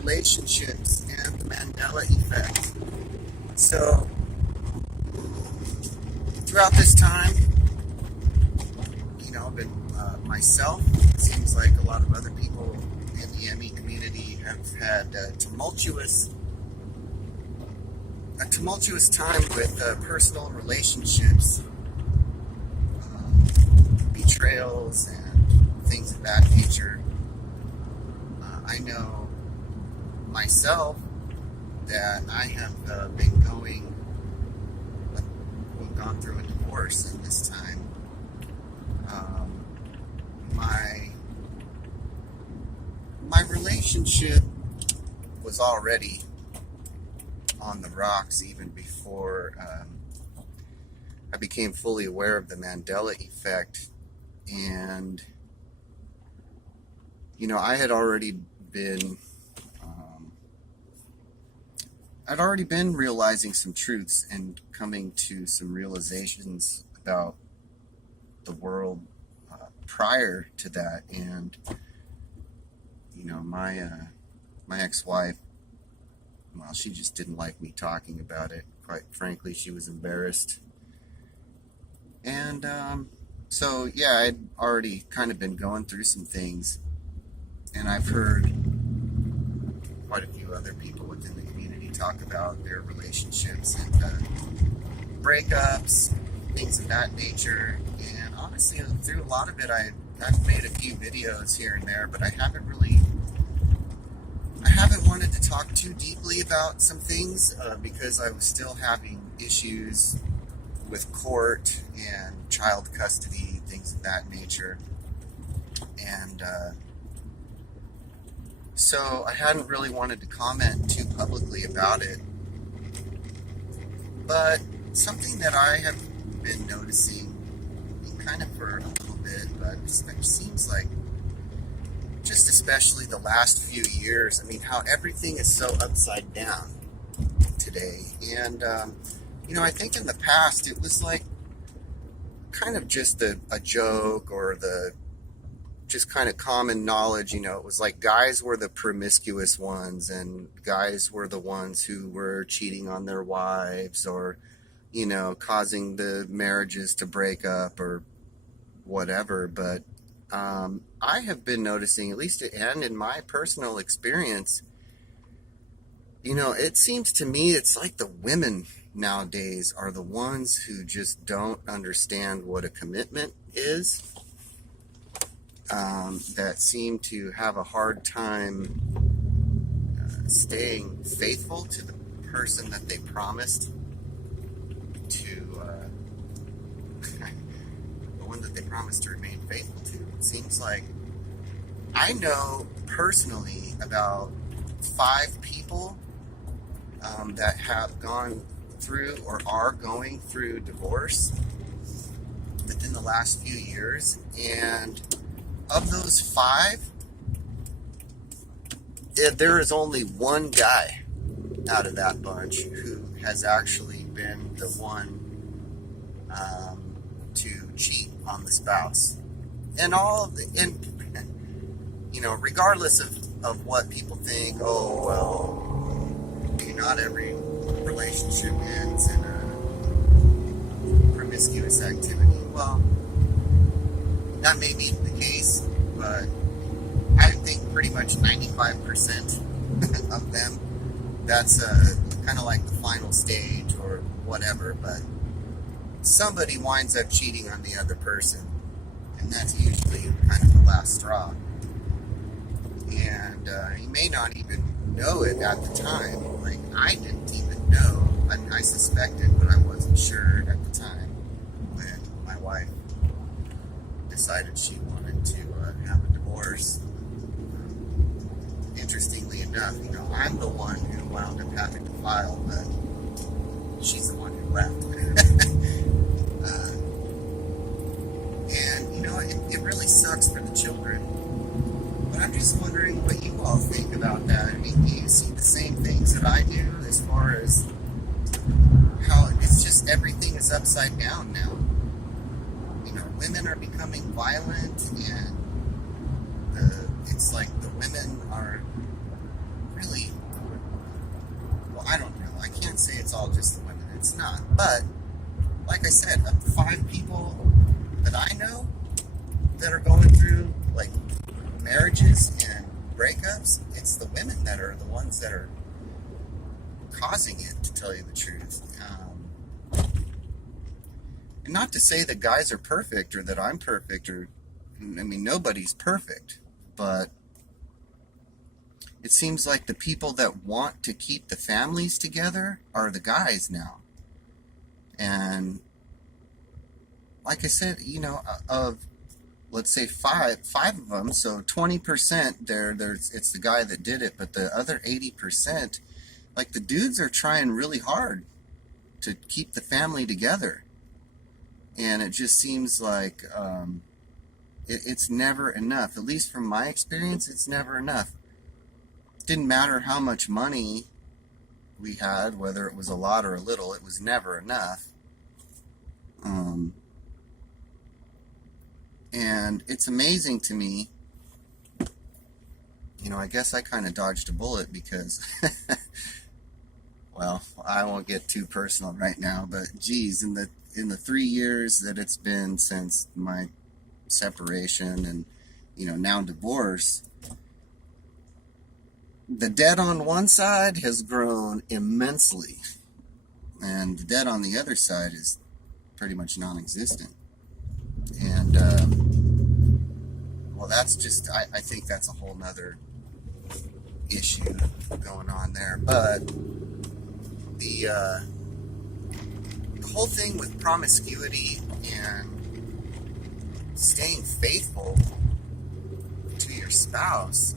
relationships and the Mandela effect. So, throughout this time, I've been myself, it seems like a lot of other people in the ME community have had a tumultuous time with personal relationships, betrayals, and things of that nature. I know myself that I have gone through a divorce in this time. My relationship was already on the rocks even before I became fully aware of the Mandela effect. And I had already been realizing some truths and coming to some realizations about the world prior to that. And my ex-wife, well, she just didn't like me talking about it. Quite frankly, she was embarrassed. And so yeah, I'd already kind of been going through some things, and I've heard quite a few other people within the community talk about their relationships and breakups, things of that nature. And honestly, through a lot of it, I've made a few videos here and there, but I haven't wanted to talk too deeply about some things because I was still having issues with court and child custody, things of that nature. And so I hadn't really wanted to comment too publicly about it. But something that I have been noticing, kind of for a little bit, but it seems like just especially the last few years, how everything is so upside down today. And I think in the past it was like kind of just a joke, or the just kind of common knowledge. It was like guys were the promiscuous ones, and guys were the ones who were cheating on their wives, or causing the marriages to break up or whatever. But I have been noticing, at least and in my personal experience, it seems to me it's like the women nowadays are the ones who just don't understand what a commitment is, that seem to have a hard time staying faithful to the person that they promised to, the one that they promised to remain faithful to. It seems like I know personally about 5 people that have gone through or are going through divorce within the last few years. And of those 5, there is only one guy out of that bunch who has actually been the one to cheat on the spouse. And regardless of what people think, oh, well, not every relationship ends in a promiscuous activity. Well, that may be the case, but I think pretty much 95% of them, that's kind of like the final stage or whatever. But somebody winds up cheating on the other person, and that's usually kind of the last straw. And you may not even know it at the time. Like, I didn't even know. I suspected, but I wasn't sure at the time when my wife decided she wanted to have a divorce. Interestingly enough, I'm the one who wound up having to file, but she's the one who left. And it really sucks for the children. But I'm just wondering what you all think about that. Do you see the same things that I do, as far as how it's just everything is upside down now? Women are becoming violent, and it's like the women are really It's not. But, like I said, of the 5 people that I know that are going through, like, marriages and breakups, it's the women that are the ones that are causing it, to tell you the truth. And not to say that guys are perfect or that I'm perfect, or, I mean, nobody's perfect, but it seems like the people that want to keep the families together are the guys now. And like I said, of, let's say five of them, so 20% there's it's the guy that did it, but the other 80%, like, the dudes are trying really hard to keep the family together. And it just seems like it's never enough. At least from my experience, it's never enough. Didn't matter how much money we had, whether it was a lot or a little, it was never enough. And it's amazing to me, I guess I kind of dodged a bullet because, well, I won't get too personal right now, but geez, in the 3 years that it's been since my separation and, now divorce, the debt on one side has grown immensely, and the debt on the other side is pretty much non-existent. And, well, that's just, I think that's a whole nother issue going on there. But the whole thing with promiscuity and staying faithful to your spouse,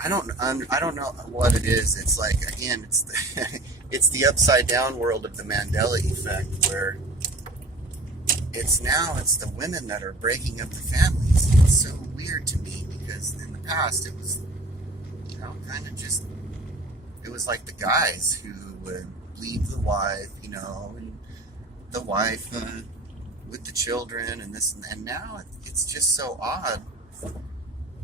I don't know what it is. It's like, again, it's the upside down world of the Mandela effect, where it's the women that are breaking up the families. It's so weird to me, because in the past it was, kind of just, it was like the guys who would leave the wife, and the wife with the children and this, and now it's just so odd.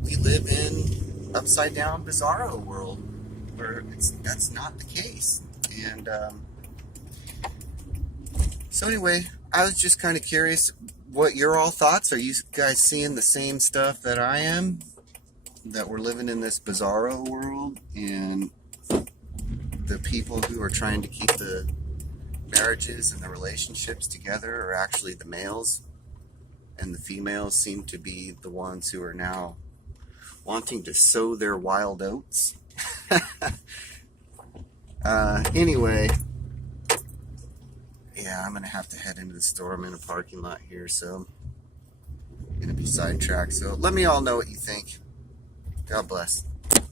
We live in upside down bizarro world where that's not the case. And so anyway, I was just kind of curious what your all thoughts. Are you guys seeing the same stuff that I am? That we're living in this bizarro world, and the people who are trying to keep the marriages and the relationships together are actually the males, and the females seem to be the ones who are now wanting to sow their wild oats. Anyway, yeah, I'm gonna have to head into the store. I'm in a parking lot here, so I'm gonna be sidetracked. So let me all know what you think. God bless.